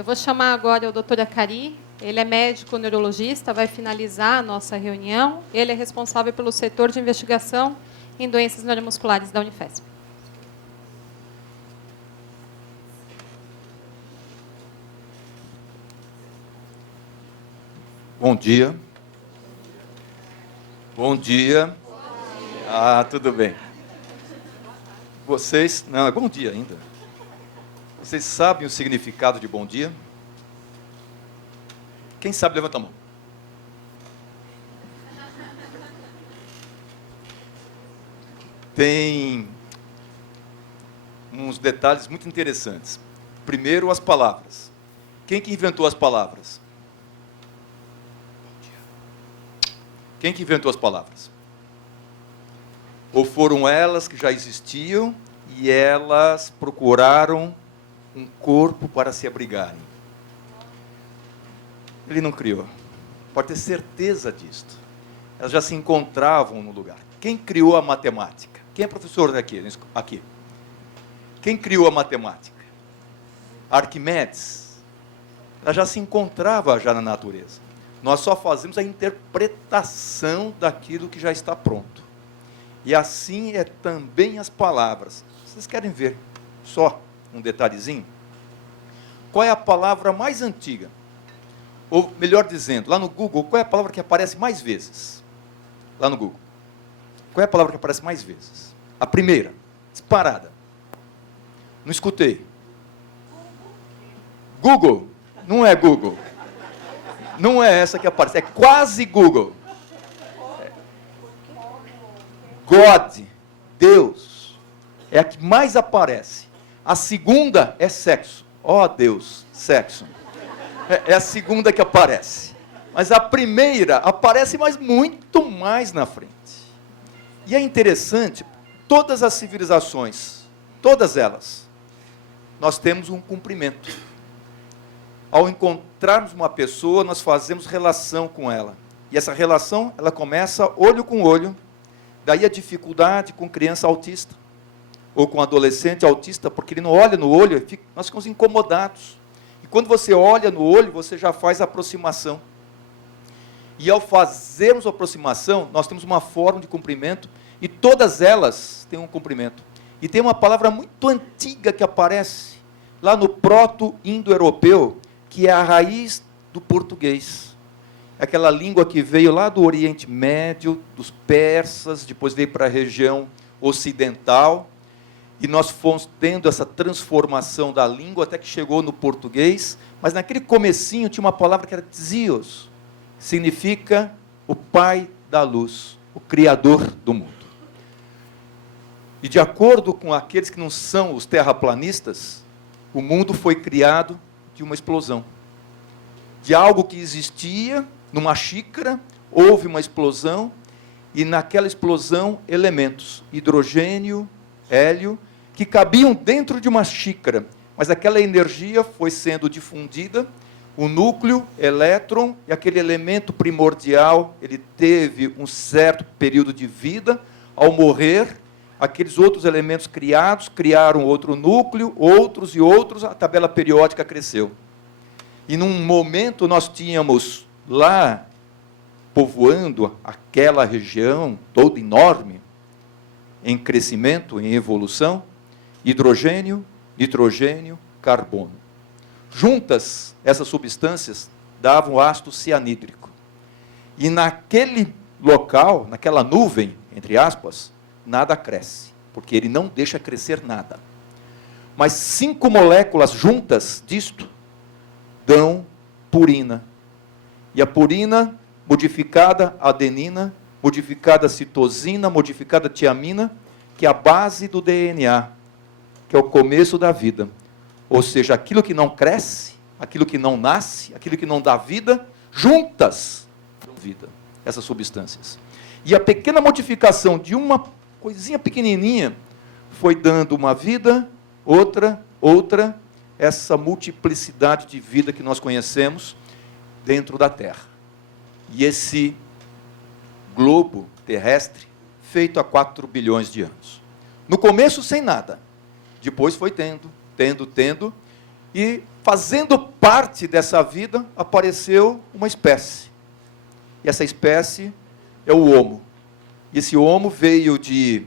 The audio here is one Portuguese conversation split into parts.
Eu vou chamar agora o Dr. Acari. Ele é médico neurologista, vai finalizar a nossa reunião. Ele é responsável pelo setor de investigação em doenças neuromusculares da Unifesp. Bom dia. Bom dia. Ah, tudo bem. Vocês... Não, é bom dia ainda. Vocês sabem o significado de bom dia? Quem sabe, levanta a mão. Tem uns detalhes muito interessantes. Primeiro, as palavras. Quem que inventou as palavras? Quem que inventou as palavras? Ou foram elas que já existiam e elas procuraram um corpo para se abrigarem? Ele não criou. Pode ter certeza disto. Elas já se encontravam no lugar. Quem criou a matemática? Quem é professor daqui? Aqui. Quem criou a matemática? Arquimedes. Ela já se encontrava já na natureza. Nós só fazemos a interpretação daquilo que já está pronto. E assim é também as palavras. Vocês querem ver só um detalhezinho? Qual é a palavra mais antiga? Ou, melhor dizendo, lá no Google, qual é a palavra que aparece mais vezes? Lá no Google. Qual é a palavra que aparece mais vezes? A primeira, disparada. Não escutei. Google. Não é Google. Não é essa que aparece, é quase Google. God, Deus, é a que mais aparece. A segunda é sexo. Ó Deus, sexo. É a segunda que aparece. Mas a primeira aparece mais muito mais na frente. E é interessante, todas as civilizações, todas elas, nós temos um cumprimento. Ao encontrarmos uma pessoa, nós fazemos relação com ela. E essa relação, ela começa olho com olho. Daí a dificuldade com criança autista, ou com adolescente autista, porque ele não olha no olho, nós ficamos incomodados. E quando você olha no olho, você já faz a aproximação. E ao fazermos a aproximação, nós temos uma forma de cumprimento, e todas elas têm um cumprimento. E tem uma palavra muito antiga que aparece lá no proto-indo-europeu, que é a raiz do português. Aquela língua que veio lá do Oriente Médio, dos persas, depois veio para a região ocidental, e nós fomos tendo essa transformação da língua até que chegou no português, mas naquele comecinho tinha uma palavra que era Tsios, que significa o pai da luz, o criador do mundo. E de acordo com aqueles que não são os terraplanistas, o mundo foi criado de uma explosão, de algo que existia numa xícara, houve uma explosão, e naquela explosão elementos, hidrogênio, hélio, que cabiam dentro de uma xícara, mas aquela energia foi sendo difundida, o núcleo, elétron, e aquele elemento primordial, ele teve um certo período de vida, ao morrer, aqueles outros elementos criados, criaram outro núcleo, outros e outros, a tabela periódica cresceu. E num momento nós tínhamos lá, povoando aquela região toda enorme, em crescimento, em evolução, hidrogênio, nitrogênio, carbono. Juntas, essas substâncias davam ácido cianídrico. E naquele local, naquela nuvem, entre aspas, nada cresce, porque ele não deixa crescer nada. Mas 5 moléculas juntas disto dão purina. E a purina, modificada adenina, modificada citosina, modificada tiamina, que é a base do DNA, que é o começo da vida. Ou seja, aquilo que não cresce, aquilo que não nasce, aquilo que não dá vida, juntas dão vida, essas substâncias. E a pequena modificação de uma coisinha pequenininha foi dando uma vida, outra, essa multiplicidade de vida que nós conhecemos dentro da Terra. E esse globo terrestre, feito há 4 bilhões de anos. No começo, sem nada. Depois foi tendo, E fazendo parte dessa vida, apareceu uma espécie. E essa espécie é o homo. E esse homo veio de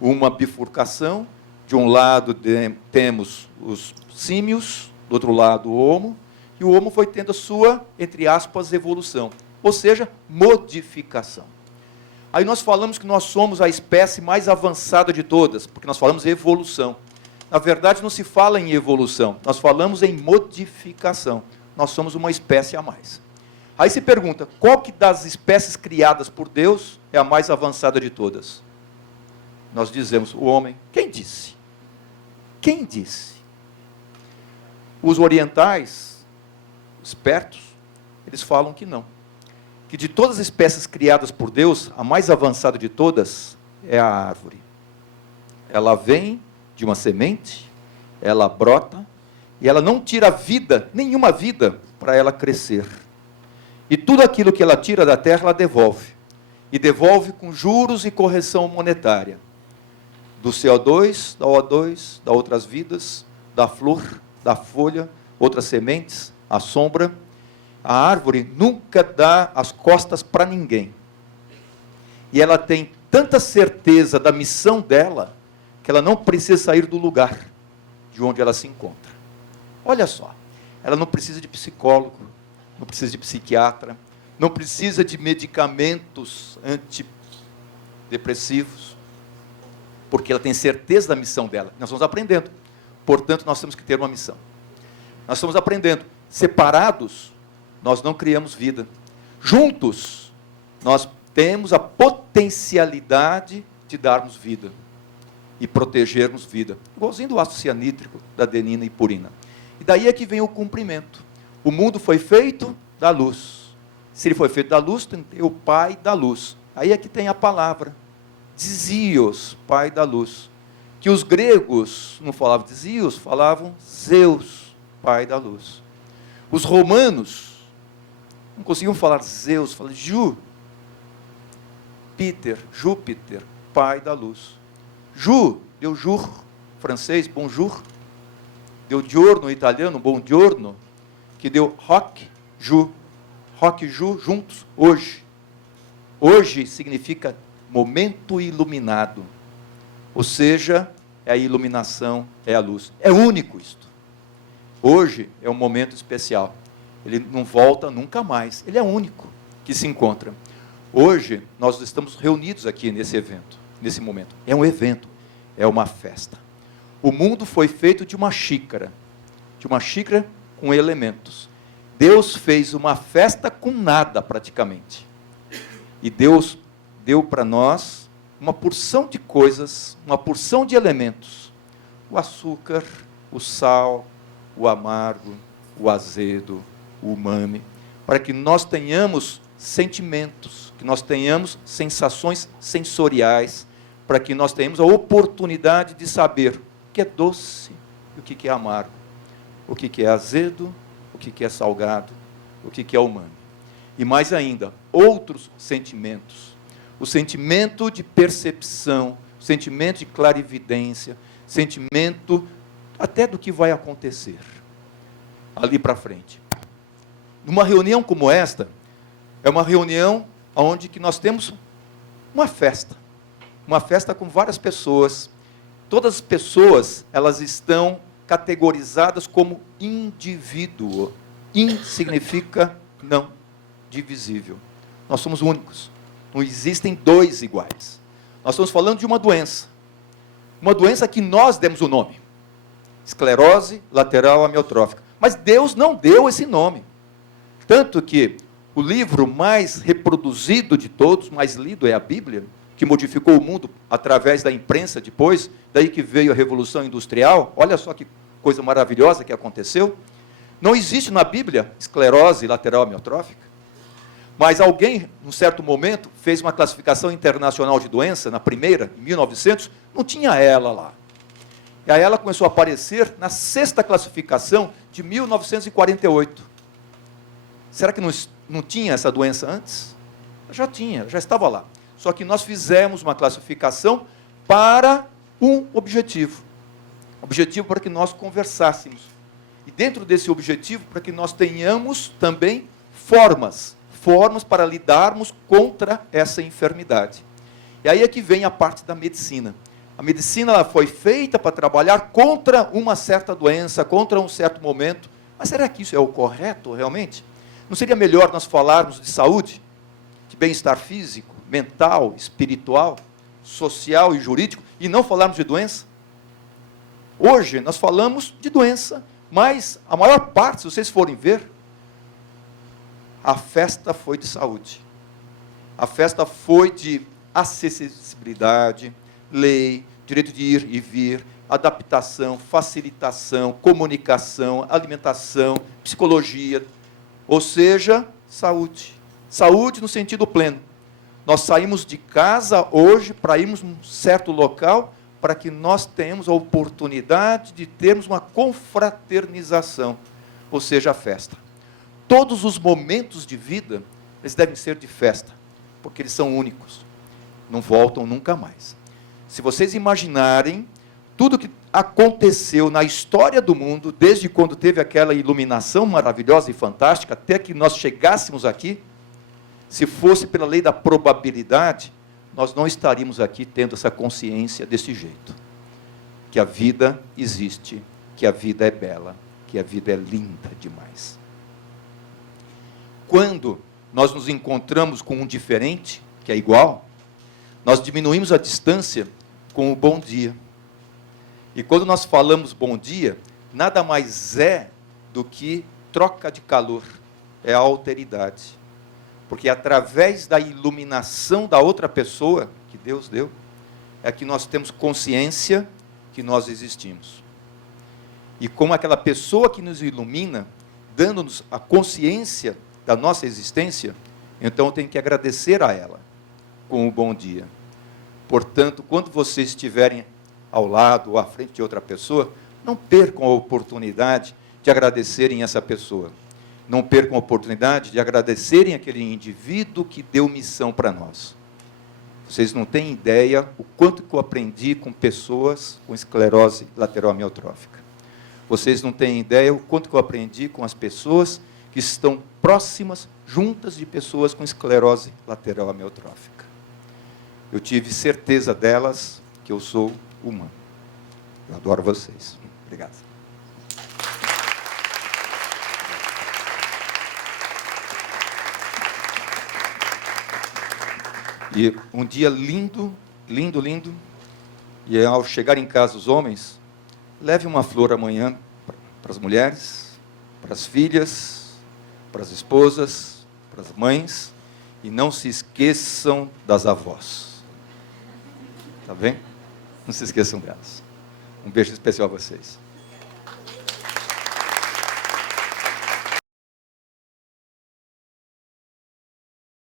uma bifurcação. De um lado temos os símios, do outro lado o homo, e o homo foi tendo a sua, entre aspas, evolução, ou seja, modificação. Aí nós falamos que nós somos a espécie mais avançada de todas, porque nós falamos evolução. Na verdade, não se fala em evolução, nós falamos em modificação. Nós somos uma espécie a mais. Aí se pergunta, qual que das espécies criadas por Deus é a mais avançada de todas? Nós dizemos, o homem. Quem disse? Quem disse? Os orientais, espertos, eles falam que não. Que de todas as espécies criadas por Deus, a mais avançada de todas é a árvore. Ela vem de uma semente, ela brota, e ela não tira vida, nenhuma vida, para ela crescer. E tudo aquilo que ela tira da terra, ela devolve. E devolve com juros e correção monetária. Do CO2, da O2, da outras vidas, da flor, da folha, outras sementes, a sombra. A árvore nunca dá as costas para ninguém. E ela tem tanta certeza da missão dela, que ela não precisa sair do lugar de onde ela se encontra. Olha só, ela não precisa de psicólogo, não precisa de psiquiatra, não precisa de medicamentos antidepressivos, porque ela tem certeza da missão dela. Nós estamos aprendendo. Portanto, nós temos que ter uma missão. Nós estamos aprendendo. Separados, nós não criamos vida. Juntos, nós temos a potencialidade de darmos vida e protegermos vida. Igualzinho do ácido cianídrico, da adenina e purina. E daí é que vem o cumprimento. O mundo foi feito da luz. Se ele foi feito da luz, tem que ter o Pai da luz. Aí é que tem a palavra. Dizios, Pai da luz. Que os gregos não falavam Dizios, falavam Zeus, Pai da luz. Os romanos não conseguiam falar Zeus, falavam Júpiter, Pai da luz. Deu jour, francês, bonjour. Deu giorno, italiano, buongiorno. Que deu rock, ju, juntos, hoje. Hoje significa momento iluminado, ou seja, é a iluminação, é a luz. É único isto. Hoje é um momento especial. Ele não volta nunca mais. Ele é único que se encontra. Hoje nós estamos reunidos aqui nesse evento, nesse momento. É um evento, é uma festa. O mundo foi feito de uma xícara com elementos. Deus fez uma festa com nada praticamente. E Deus deu para nós uma porção de coisas, uma porção de elementos. O açúcar, o sal, o amargo, o azedo, o umami, para que nós tenhamos sentimentos, que nós tenhamos sensações sensoriais, para que nós tenhamos a oportunidade de saber o que é doce e o que é amargo, o que é azedo, o que é salgado, o que é umami. E mais ainda, outros sentimentos. O sentimento de percepção, o sentimento de clarividência, sentimento até do que vai acontecer ali para frente. Numa reunião como esta, é uma reunião onde que nós temos uma festa com várias pessoas. Todas as pessoas, elas estão categorizadas como indivíduo. In significa não divisível. Nós somos únicos. Não existem dois iguais. Nós estamos falando de uma doença que nós demos o nome. Esclerose lateral amiotrófica. Mas Deus não deu esse nome. Tanto que o livro mais reproduzido de todos, mais lido, é a Bíblia, que modificou o mundo através da imprensa depois, daí que veio a Revolução Industrial. Olha só que coisa maravilhosa que aconteceu. Não existe na Bíblia esclerose lateral amiotrófica. Mas alguém, num certo momento, fez uma classificação internacional de doença, na primeira, em 1900, não tinha ela lá. E aí ela começou a aparecer na sexta classificação de 1948. Será que não tinha essa doença antes? Já tinha, já estava lá. Só que nós fizemos uma classificação para um objetivo. Objetivo para que nós conversássemos. E dentro desse objetivo, para que nós tenhamos também formas para lidarmos contra essa enfermidade. E aí é que vem a parte da medicina. A medicina ela foi feita para trabalhar contra uma certa doença, contra um certo momento. Mas será que isso é o correto realmente? Não seria melhor nós falarmos de saúde, de bem-estar físico, mental, espiritual, social e jurídico, e não falarmos de doença? Hoje nós falamos de doença, mas a maior parte, se vocês forem ver, a festa foi de saúde. A festa foi de acessibilidade, lei, direito de ir e vir, adaptação, facilitação, comunicação, alimentação, psicologia, ou seja, saúde. Saúde no sentido pleno. Nós saímos de casa hoje para irmos num certo local para que nós tenhamos a oportunidade de termos uma confraternização, ou seja, a festa. Todos os momentos de vida, eles devem ser de festa, porque eles são únicos. Não voltam nunca mais. Se vocês imaginarem tudo que aconteceu na história do mundo, desde quando teve aquela iluminação maravilhosa e fantástica, até que nós chegássemos aqui, se fosse pela lei da probabilidade, nós não estaríamos aqui tendo essa consciência desse jeito. Que a vida existe, que a vida é bela, que a vida é linda demais. Quando nós nos encontramos com um diferente, que é igual, nós diminuímos a distância com o bom dia. E quando nós falamos bom dia, nada mais é do que troca de calor, é a alteridade. Porque através da iluminação da outra pessoa, que Deus deu, é que nós temos consciência que nós existimos. E como aquela pessoa que nos ilumina, dando-nos a consciência da nossa existência, então eu tenho que agradecer a ela com o bom dia. Portanto, quando vocês estiverem ao lado ou à frente de outra pessoa, não percam a oportunidade de agradecerem essa pessoa. Não percam a oportunidade de agradecerem aquele indivíduo que deu missão para nós. Vocês não têm ideia o quanto que eu aprendi com pessoas com esclerose lateral amiotrófica. Vocês não têm ideia o quanto que eu aprendi com as pessoas que estão próximas, juntas de pessoas com esclerose lateral amiotrófica. Eu tive certeza delas que eu sou humano. Eu adoro vocês. Obrigado. E um dia lindo, lindo, lindo, e ao chegar em casa os homens, leve uma flor amanhã para as mulheres, para as filhas, para as esposas, para as mães, e não se esqueçam das avós. Tá bem? Não se esqueçam delas. Um beijo especial a vocês.